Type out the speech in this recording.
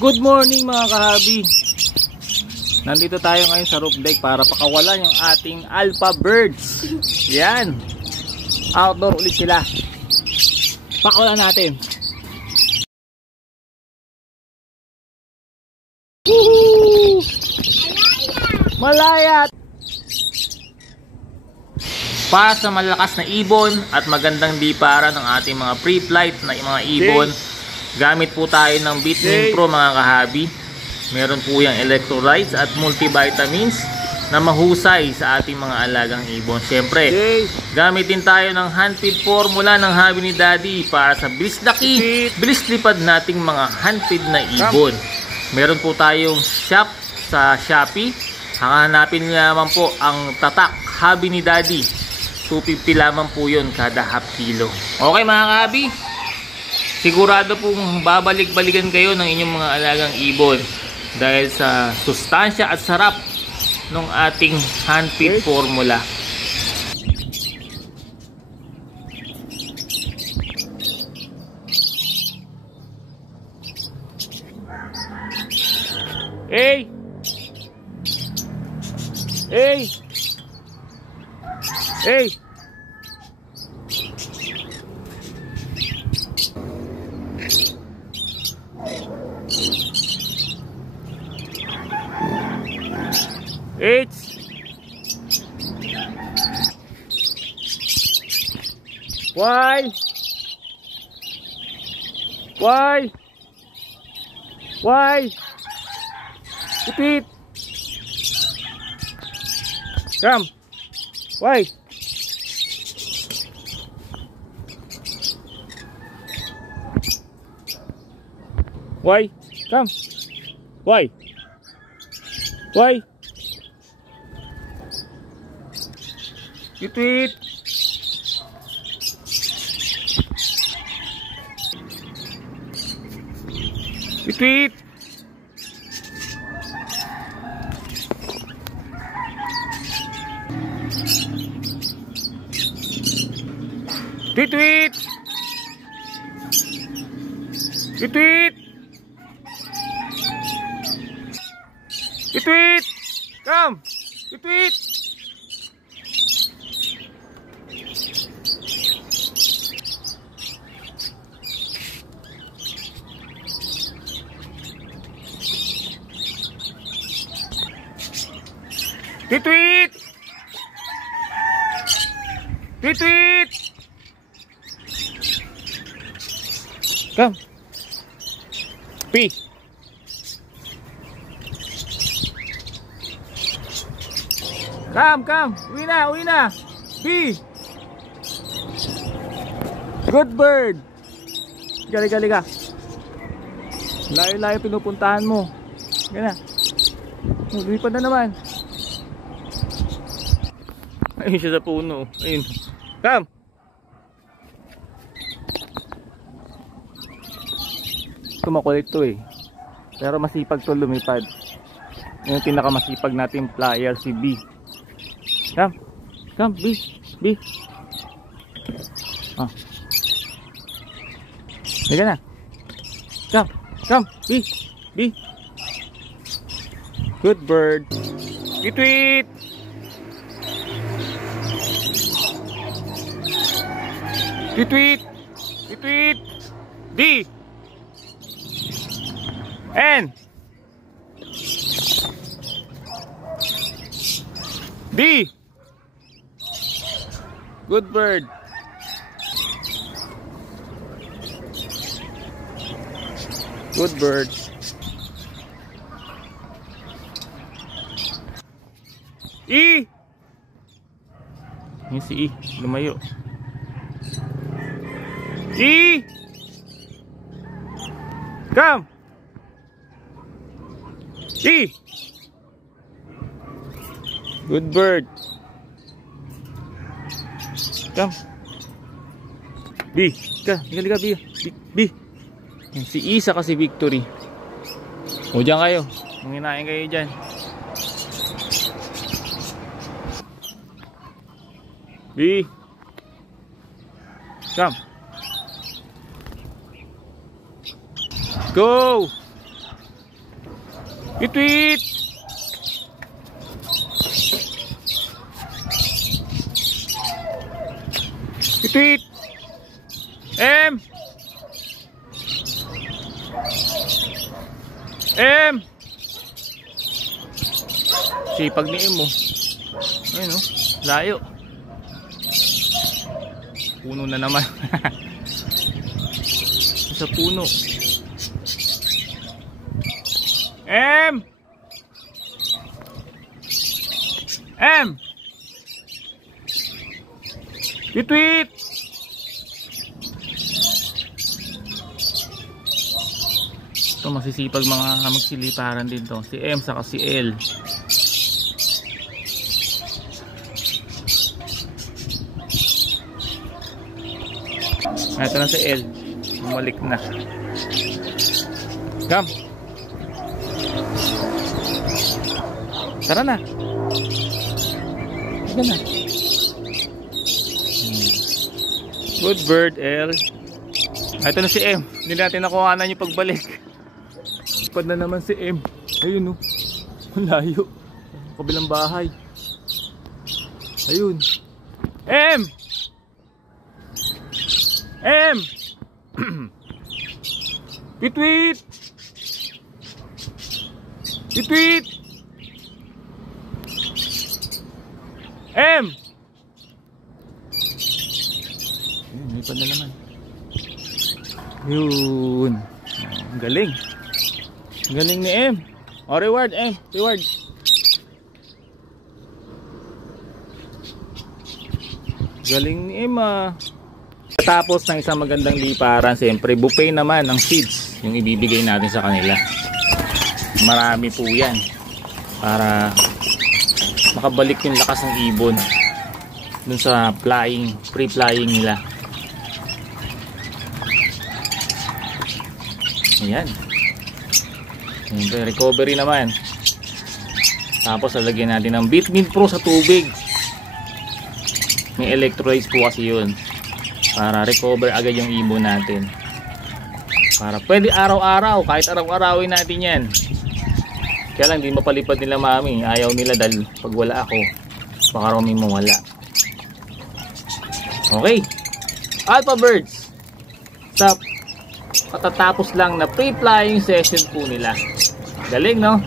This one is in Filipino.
Good morning mga kahabi. Nandito tayo ngayon sa roof deck para pakawalan yung ating alpha birds. Yan. Outdoor ulit sila. Pakawalan natin. Woohoo! Malaya! Para sa malakas na ibon at magandang liparan ng ating mga pre-flight na mga ibon, gamit po tayo ng Bitwing Pro mga kahabi. Meron po yung electrolytes at multivitamins na mahusay sa ating mga alagang ibon. Siyempre, gamit din tayo ng handfeed formula ng habi ni Daddy para sa bilis laki, bilis lipad nating mga handfeed na ibon. Meron po tayong shop sa Shopee. Hanapin niyo naman po ang tatak habi ni Daddy. 250 lamang po yun kada half kilo. Okay mga kahabi, sigurado pong babalik-balikan kayo ng inyong mga alagang ibon dahil sa sustansya at sarap ng ating handfeed formula. Hey! Hey! Hey! It's why repeat. Come. Why? Why? Come. Why? Why? You tweet. You tweet. Tweet tweet. You tweet. You tweet. Come. You tweet. Tweet! Tweet! Tweet! Come! P! Come! Uwi na! P! Good bird! Liga! Layo-layo pinupuntahan mo. Gana. Lumipad na naman. Ayun siya sa puno. Ayun. Come! Tumakulit to eh. Pero masipag to lumipad. Yung pinakamasipag natin flyer si B. Come, B. Ah. Liga na. Come, B. Good bird. Tweet. Tweet. D. N. D. Good bird. Good bird. E. Yung si E. Lumayo. E. Come. E. Good bird. Come. B. Liga, B. Si Isa kasi Victory. O dyan kayo. Manginain kayo dyan. B. Come. Go. Tweet! Tweet! M! M! Sipag ni M, oh. Ayun, oh. Layo. Puno na naman. Sa puno. M! M! Tweet! Ito masisipag mga magsiliparan din to. Si M saka si L. Ito na si L. Bumalik na. Come. Tara na. Tara na. Good bird, L. Ito na si M. Hindi natin nakuhanan yung pagbalik. Pad na naman si M. Ayun, oh. Ang layo. Kabilang bahay. Ayun. M! M! Tweet! Tweet! M! Ayun, may pad na naman. Yun. Ang galing. Ang galing ni M. O, reward, M. Reward. Galing ni M, ah. Tapos ng isang magandang liparan, siyempre buffet naman ng seeds yung ibibigay natin sa kanila. Marami po yan para makabalik yung lakas ng ibon dun sa flying, pre-flying nila. Ayan. Siyempre recovery naman. Tapos lalagyan natin ng Vitamin Pro sa tubig. May electrolytes po kasi yun para recover agad yung ibon natin, para pwede araw-araw, kahit araw-arawin natin yan. Kaya lang di mapalipad nila mami, ayaw nila dahil pag wala ako baka raw may mawala. Okay, Alpha Birds, sa katatapos lang na pre-flying session po nila. Galing, no?